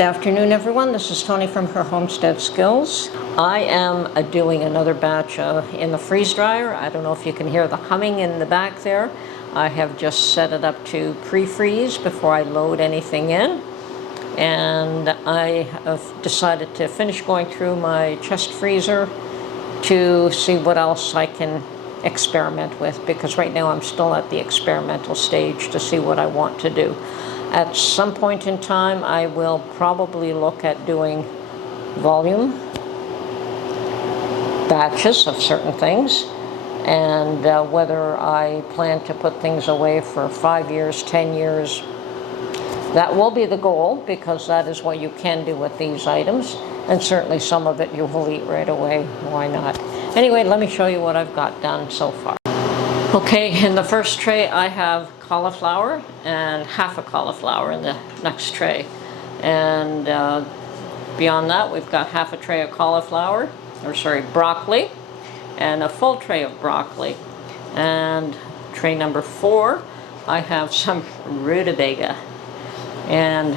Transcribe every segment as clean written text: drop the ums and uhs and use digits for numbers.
Good afternoon, everyone. This is Tony from her Homestead Skills. I am doing another batch in the freeze dryer. I don't know if you can hear the humming in the back there. I have just set it up to pre-freeze before I load anything in. And I have decided to finish going through my chest freezer to see what else I can experiment with, because right now I'm still at the experimental stage to see what I want to do. At some point in time, I will probably look at doing volume batches of certain things, and whether I plan to put things away for 5 years, 10 years. That will be the goal, because that is what you can do with these items, and certainly some of it you will eat right away. Why not? Anyway, let me show you what I've got done so far. Okay, in the first tray I have cauliflower and half a cauliflower in the next tray. And beyond that, we've got half a tray of broccoli, and a full tray of broccoli. And tray number 4, I have some rutabaga. And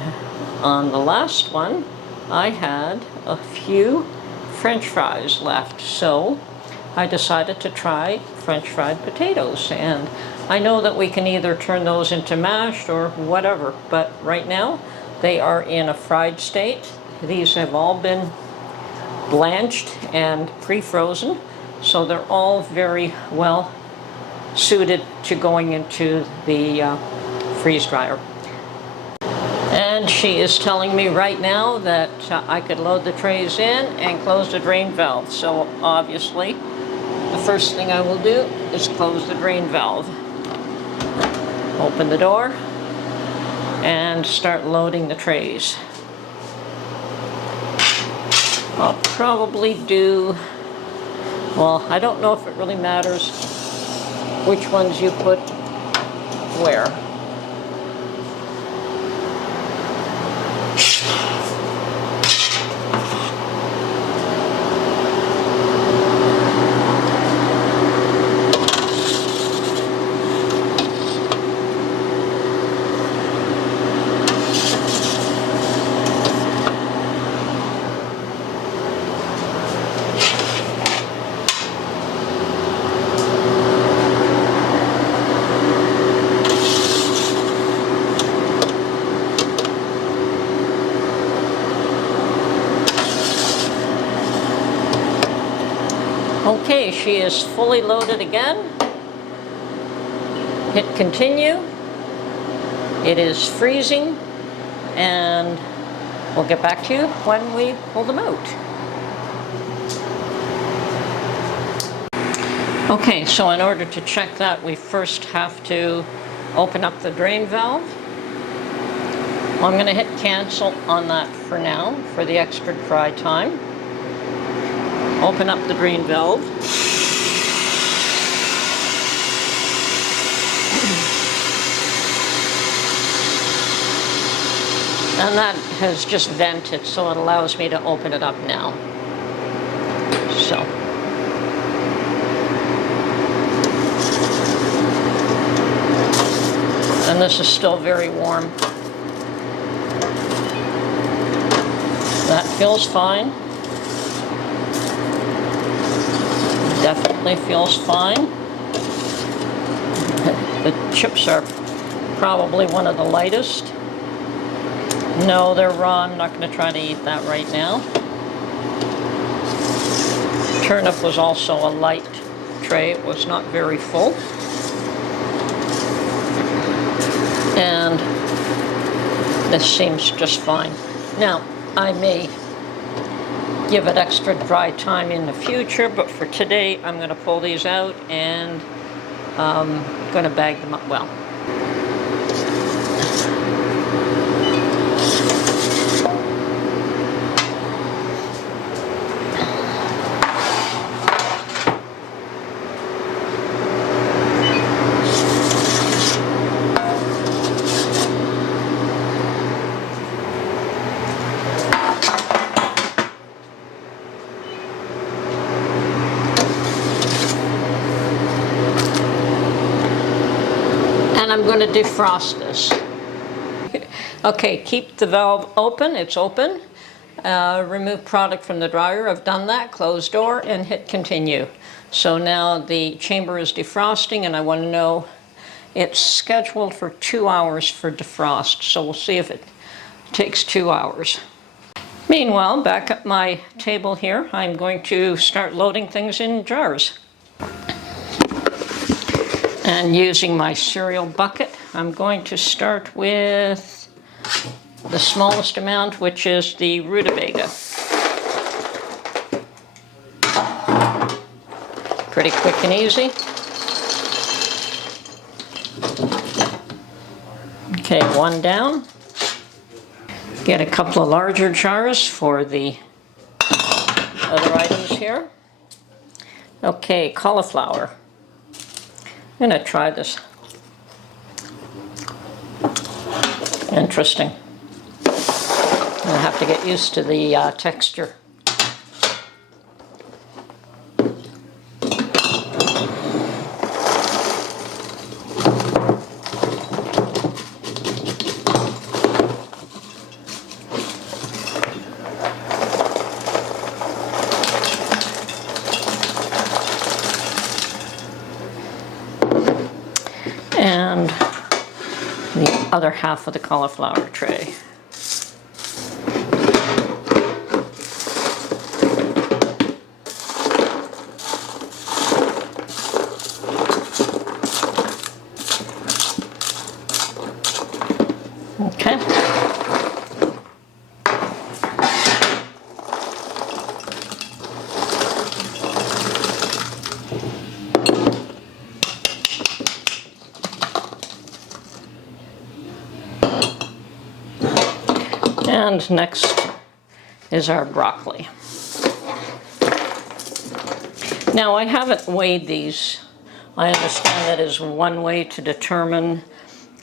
on the last one, I had a few French fries left, so I decided to try French fried potatoes. And I know that we can either turn those into mashed or whatever, but right now they are in a fried state. These have all been blanched and pre-frozen, so they're all very well suited to going into the freeze dryer. And she is telling me right now that I could load the trays in and close the drain valve. So obviously, the first thing I will do is close the drain valve. Open the door and start loading the trays. I'll probably do, well, I don't know if it really matters which ones you put where. Okay, she is fully loaded again. Hit continue. It is freezing, and we'll get back to you when we pull them out. Okay, so in order to check that, we first have to open up the drain valve. I'm going to hit cancel on that for now, for the extra dry time. Open up the drain valve. And that has just vented, so it allows me to open it up now. So. And this is still very warm. That feels fine. Definitely feels fine. The chips are probably one of the lightest. No, they're raw. I'm not going to try to eat that right now. Turnip was also a light tray. It was not very full. And this seems just fine. Now, I may give it extra dry time in the future, but for today I'm going to pull these out and going to bag them up well. I'm going to defrost this. Okay, keep the valve open, it's open. Remove product from the dryer, I've done that, close door and hit continue. So now the chamber is defrosting and I want to know, it's scheduled for 2 hours for defrost, so we'll see if it takes 2 hours. Meanwhile, back at my table here, I'm going to start loading things in jars. And using my cereal bucket, I'm going to start with the smallest amount, which is the rutabaga. Pretty quick and easy. Okay, one down. Get a couple of larger jars for the other items here. Okay, cauliflower. I'm going to try this. Interesting. I have to get used to the texture. And the other half of the cauliflower tray. Okay. And next is our broccoli. Now I haven't weighed these. I understand that is one way to determine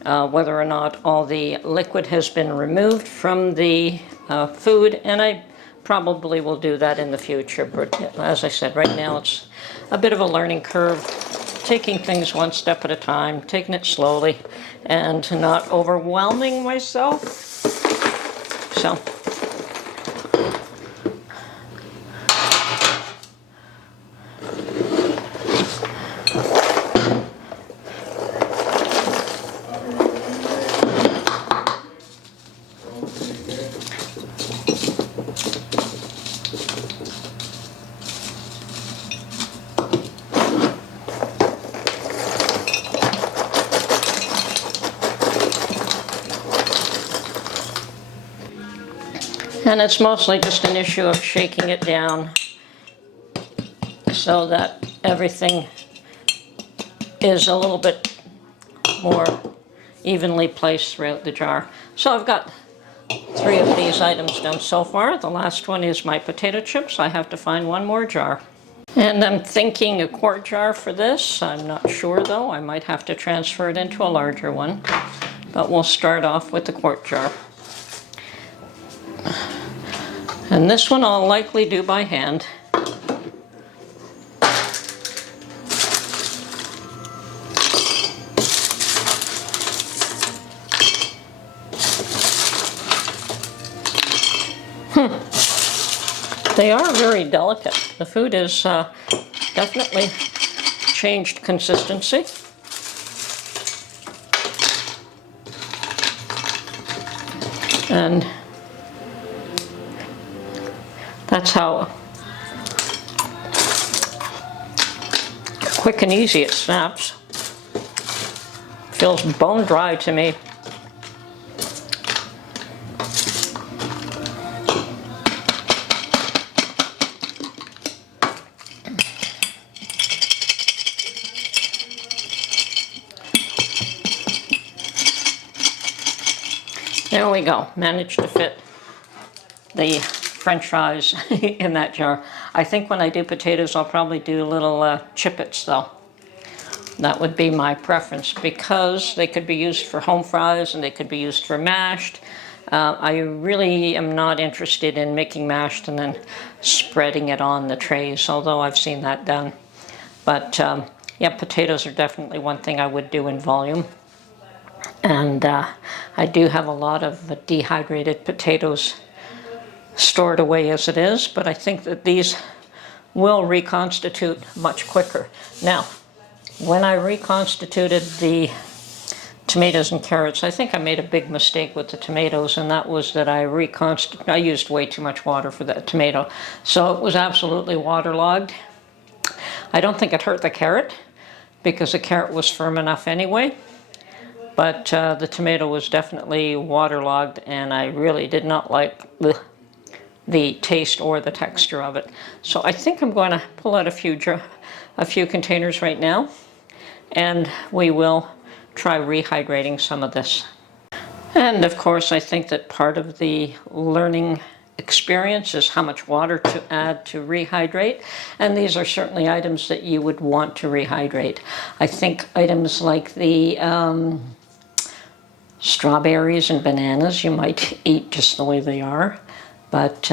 whether or not all the liquid has been removed from the food, and I probably will do that in the future. But as I said, right now it's a bit of a learning curve, taking things one step at a time, taking it slowly, and not overwhelming myself. So. And it's mostly just an issue of shaking it down so that everything is a little bit more evenly placed throughout the jar. So I've got 3 of these items done so far. The last one is my potato chips. I have to find one more jar. And I'm thinking a quart jar for this. I'm not sure though. I might have to transfer it into a larger one. But we'll start off with the quart jar. And this one I'll likely do by hand. They are very delicate. The food is definitely changed consistency. And that's how quick and easy it snaps. Feels bone dry to me. There we go. Managed to fit the French fries in that jar. I think when I do potatoes, I'll probably do little chippets though. That would be my preference because they could be used for home fries and they could be used for mashed. I really am not interested in making mashed and then spreading it on the trays, although I've seen that done. But yeah, potatoes are definitely one thing I would do in volume. And I do have a lot of dehydrated potatoes stored away as it is, but I think that these will reconstitute much quicker. Now, when I reconstituted the tomatoes and carrots, I think I made a big mistake with the tomatoes, and that was that I used way too much water for that tomato. So it was absolutely waterlogged. I don't think it hurt the carrot, because the carrot was firm enough anyway. But the tomato was definitely waterlogged, and I really did not like the taste or the texture of it. So I think I'm going to pull out a few containers right now, and we will try rehydrating some of this. And of course, I think that part of the learning experience is how much water to add to rehydrate, and these are certainly items that you would want to rehydrate. I think items like the strawberries and bananas you might eat just the way they are, but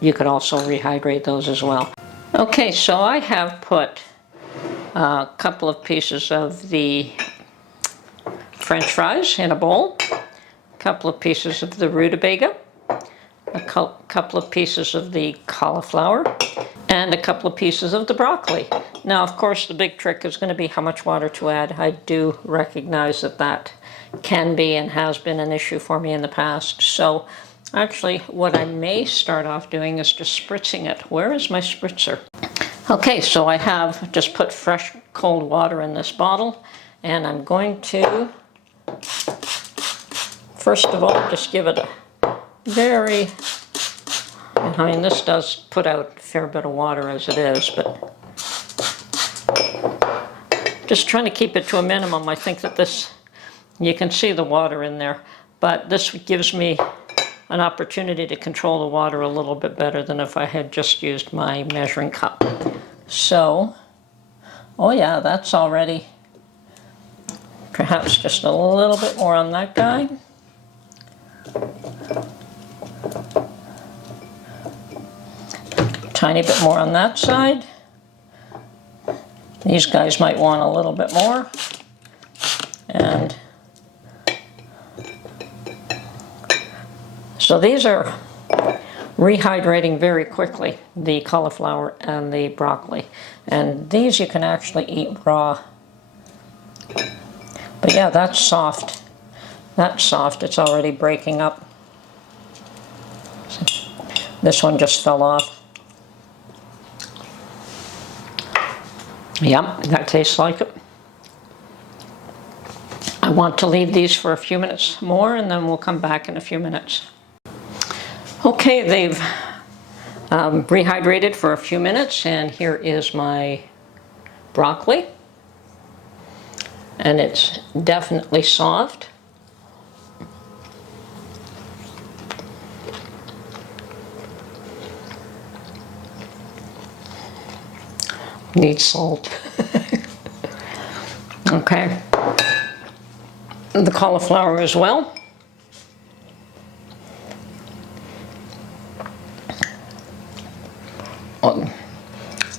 you could also rehydrate those as well. Okay, so I have put a couple of pieces of the French fries in a bowl, a couple of pieces of the rutabaga, a couple of pieces of the cauliflower, and a couple of pieces of the broccoli. Now, of course, the big trick is going to be how much water to add. I do recognize that that can be and has been an issue for me in the past. So actually, what I may start off doing is just spritzing it. Where is my spritzer? Okay, so I have just put fresh cold water in this bottle, and I'm going to, first of all, just give it a very, I mean, this does put out a fair bit of water as it is, but just trying to keep it to a minimum. I think that this, you can see the water in there, but this gives me an opportunity to control the water a little bit better than if I had just used my measuring cup. So, oh yeah, that's already, perhaps just a little bit more on that guy. Tiny bit more on that side. These guys might want a little bit more. And so these are rehydrating very quickly, the cauliflower and the broccoli. And these you can actually eat raw. But yeah, that's soft. That's soft. It's already breaking up. This one just fell off. Yep, that tastes like it. I want to leave these for a few minutes more, and then we'll come back in a few minutes. Okay, they've rehydrated for a few minutes, and here is my broccoli. And it's definitely soft. Needs salt. Okay. The cauliflower as well.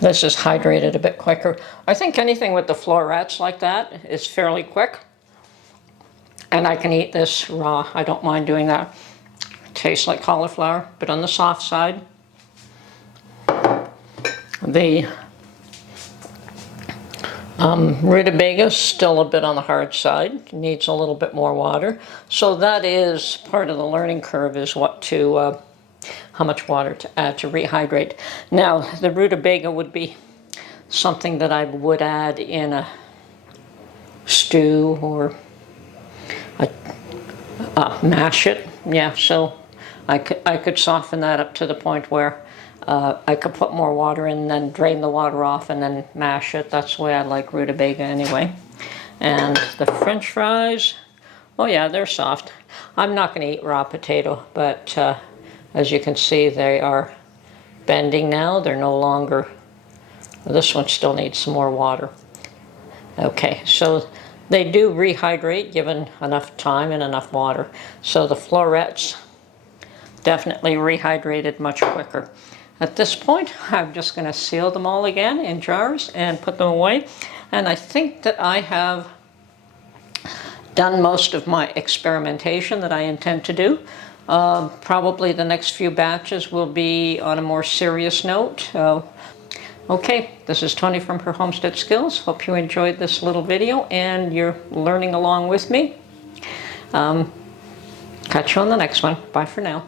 This is hydrated a bit quicker. I think anything with the florets like that is fairly quick. And I can eat this raw. I don't mind doing that. It tastes like cauliflower, but on the soft side. The rutabaga is still a bit on the hard side. Needs a little bit more water. So that is part of the learning curve, is what to how much water to add to rehydrate. Now, the rutabaga would be something that I would add in a stew or mash it. Yeah, so I could soften that up to the point where I could put more water in and then drain the water off and then mash it. That's the way I like rutabaga anyway. And the French fries, oh yeah, they're soft. I'm not going to eat raw potato, but as you can see, they are bending now. They're no longer, this one still needs some more water. Okay, so they do rehydrate given enough time and enough water. So the florets definitely rehydrated much quicker. At this point, I'm just going to seal them all again in jars and put them away. And I think that I have done most of my experimentation that I intend to do. Probably the next few batches will be on a more serious note. Okay, this is Tony from Her Homestead Skills. Hope you enjoyed this little video and you're learning along with me. Catch you on the next one. Bye for now.